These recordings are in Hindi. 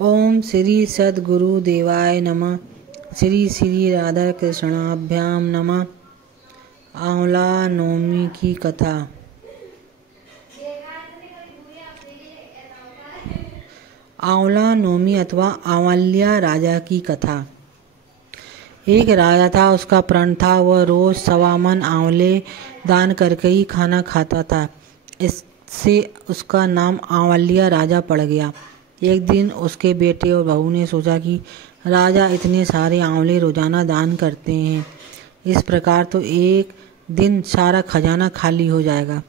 ओम श्री सद्गुरु देवाय नमः। श्री श्री राधा कृष्णाभ्याम नमः। आंवला नवमी की कथा। आंवला नवमी अथवा आंवल्या राजा की कथा। एक राजा था, उसका प्रण था। वह रोज 1.25 मन आंवले दान करके ही खाना खाता था। इससे उसका नाम आंवल्या राजा पड़ गया। एक दिन उसके बेटे और बहू ने सोचा कि राजा इतने सारे आंवले रोजाना दान करते हैं, इस प्रकार तो एक दिन सारा खजाना खाली हो जाएगा।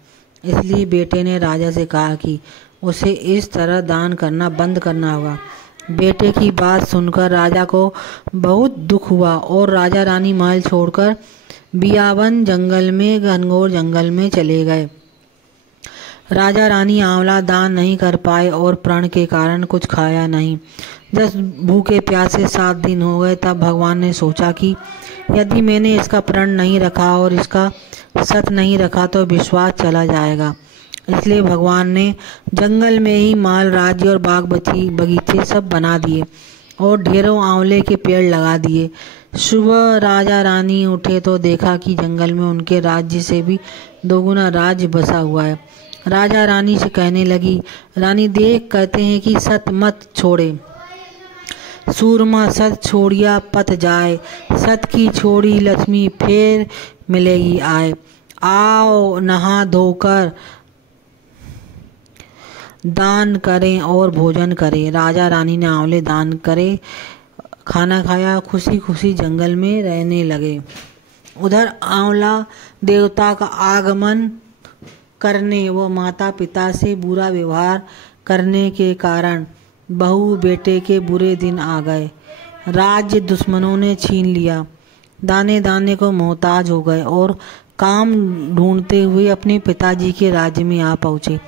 इसलिए बेटे ने राजा से कहा कि उसे इस तरह दान करना बंद करना होगा। बेटे की बात सुनकर राजा को बहुत दुख हुआ और राजा रानी महल छोड़कर बियावन जंगल में, घनघोर जंगल में चले गए। राजा रानी आंवला दान नहीं कर पाए और प्रण के कारण कुछ खाया नहीं। जब भूखे प्यासे 7 दिन हो गए, तब भगवान ने सोचा कि यदि मैंने इसका प्रण नहीं रखा और इसका सत नहीं रखा तो विश्वास चला जाएगा। इसलिए भगवान ने जंगल में ही महल, राज्य और बाग बगीचे सब बना दिए और ढेरों आंवले के पेड़ लगा दिए। सुबह राजा रानी उठे तो देखा कि जंगल में उनके राज्य से भी 2 गुना राज्य बसा हुआ है। राजा रानी से कहने लगी, रानी देख, कहते हैं कि सत मत छोड़े, सूरमा सत छोड़िया पत जाए, सत की छोड़ी लक्ष्मी फिर मिलेगी आए। आओ नहा धोकर दान करें और भोजन करें। राजा रानी ने आंवले दान करे, खाना खाया, खुशी खुशी जंगल में रहने लगे। उधर आंवला देवता का आगमन करने व माता पिता से बुरा व्यवहार करने के कारण बहू बेटे के बुरे दिन आ गए। राज्य दुश्मनों ने छीन लिया। दाने दाने को मोहताज हो गए और काम ढूंढते हुए अपने पिताजी के राज्य में आ पहुँचे।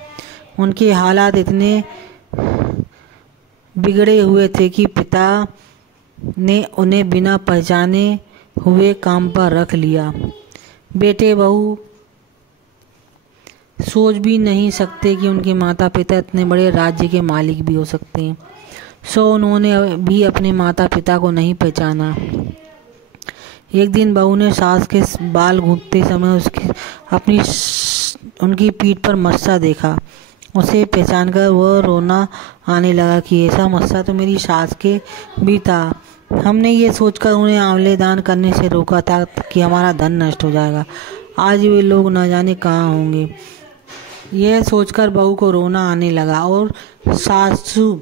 उनके हालात इतने बिगड़े हुए थे कि पिता ने उन्हें बिना पहचाने हुए काम पर रख लिया। बेटे बहू सोच भी नहीं सकते कि उनके माता पिता इतने बड़े राज्य के मालिक भी हो सकते हैं। सो उन्होंने भी अपने माता पिता को नहीं पहचाना। एक दिन बहू ने सास के बाल गूंथते समय उनकी पीठ पर मस्सा देखा। उसे पहचानकर वह रोना आने लगा कि ऐसा मस्सा तो मेरी सास के भी था। हमने ये सोचकर उन्हें आंवले दान करने से रोका था कि हमारा धन नष्ट हो जाएगा। आज वे लोग न जाने कहाँ होंगे। यह सोचकर बहू को रोना आने लगा और सासू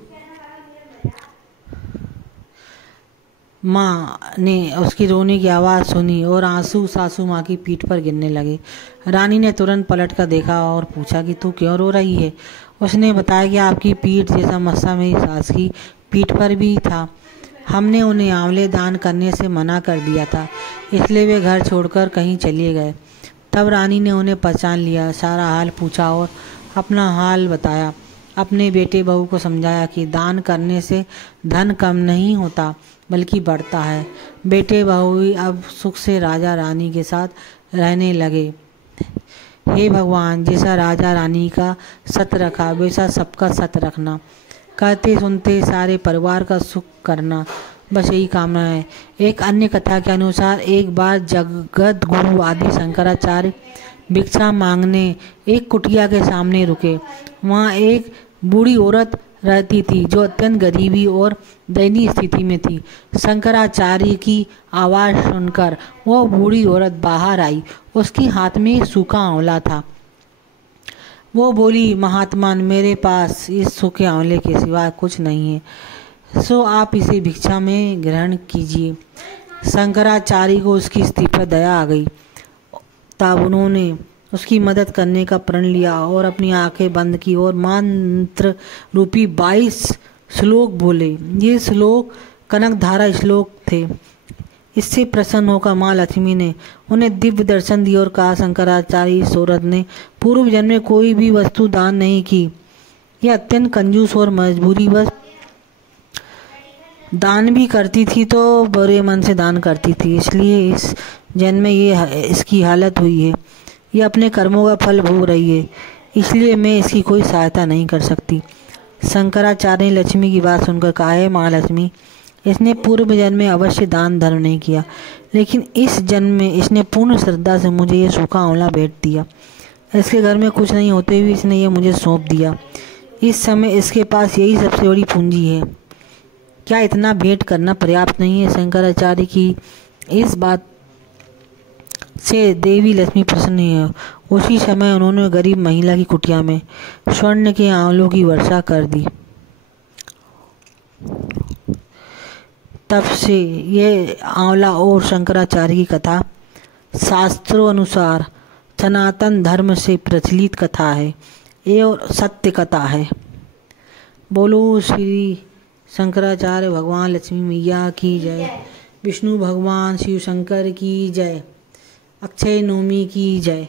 माँ ने उसकी रोने की आवाज़ सुनी और आंसू सासू माँ की पीठ पर गिरने लगे। रानी ने तुरंत पलट कर देखा और पूछा कि तू क्यों रो रही है। उसने बताया कि आपकी पीठ जैसा मस्सा मेरी सास की पीठ पर भी था। हमने उन्हें आंवले दान करने से मना कर दिया था, इसलिए वे घर छोड़कर कहीं चले गए। तब रानी ने उन्हें पहचान लिया, सारा हाल पूछा और अपना हाल बताया। अपने बेटे बहू को समझाया कि दान करने से धन कम नहीं होता बल्कि बढ़ता है। बेटे बहू भी अब सुख से राजा रानी के साथ रहने लगे। हे भगवान, जैसा राजा रानी का सत रखा वैसा सबका सत रखना, कहते सुनते सारे परिवार का सुख करना, बस यही कामना है। एक अन्य कथा के अनुसार एक बार जगत गुरु आदि शंकराचार्य भिक्षा मांगने एक कुटिया के सामने रुके। वहाँ एक बूढ़ी औरत रहती थी जो अत्यंत गरीबी और दयनीय स्थिति में थी। शंकराचार्य की आवाज़ सुनकर वह बूढ़ी औरत बाहर आई। उसके हाथ में सूखा आंवला था। वो बोली, महात्मान, मेरे पास इस सूखे आंवले के सिवा कुछ नहीं है, सो आप इसे भिक्षा में ग्रहण कीजिए। शंकराचार्य को उसकी स्थिति पर दया आ गई। तब उन्होंने उसकी मदद करने का प्रण लिया और अपनी आंखें बंद की और मंत्र रूपी 22 श्लोक बोले। ये श्लोक कनकधारा श्लोक थे। इससे प्रसन्न होकर माँ लक्ष्मी ने उन्हें दिव्य दर्शन दिए और कहा, शंकराचार्य इस औरत ने पूर्व जन्म में कोई भी वस्तु दान नहीं की। यह अत्यंत कंजूस और मजबूरीवश दान भी करती थी तो बुरे मन से दान करती थी, इसलिए इस जन्म में इसकी हालत हुई है। यह अपने कर्मों का फल भोग रही है, इसलिए मैं इसकी कोई सहायता नहीं कर सकती। शंकराचार्य ने लक्ष्मी की बात सुनकर कहा, है महालक्ष्मी, इसने पूर्व जन्म में अवश्य दान धर्म नहीं किया, लेकिन इस जन्म में इसने पूर्ण श्रद्धा से मुझे ये सूखा आंवला भेंट दिया। इसके घर में कुछ नहीं होते हुए इसने ये मुझे सौंप दिया। इस समय इसके पास यही सबसे बड़ी पूंजी है। क्या इतना भेंट करना पर्याप्त नहीं है? शंकराचार्य की इस बात से देवी लक्ष्मी प्रसन्न है। उसी समय उन्होंने गरीब महिला की कुटिया में स्वर्ण के आंवलों की वर्षा कर दी। तब से ये आंवला और शंकराचार्य की कथा शास्त्रों अनुसार सनातन धर्म से प्रचलित कथा है, ये और सत्य कथा है। बोलो श्री शंकराचार्य भगवान लक्ष्मी मैया की जय, विष्णु भगवान शिव शंकर की जय, अक्षय नवमी की जय।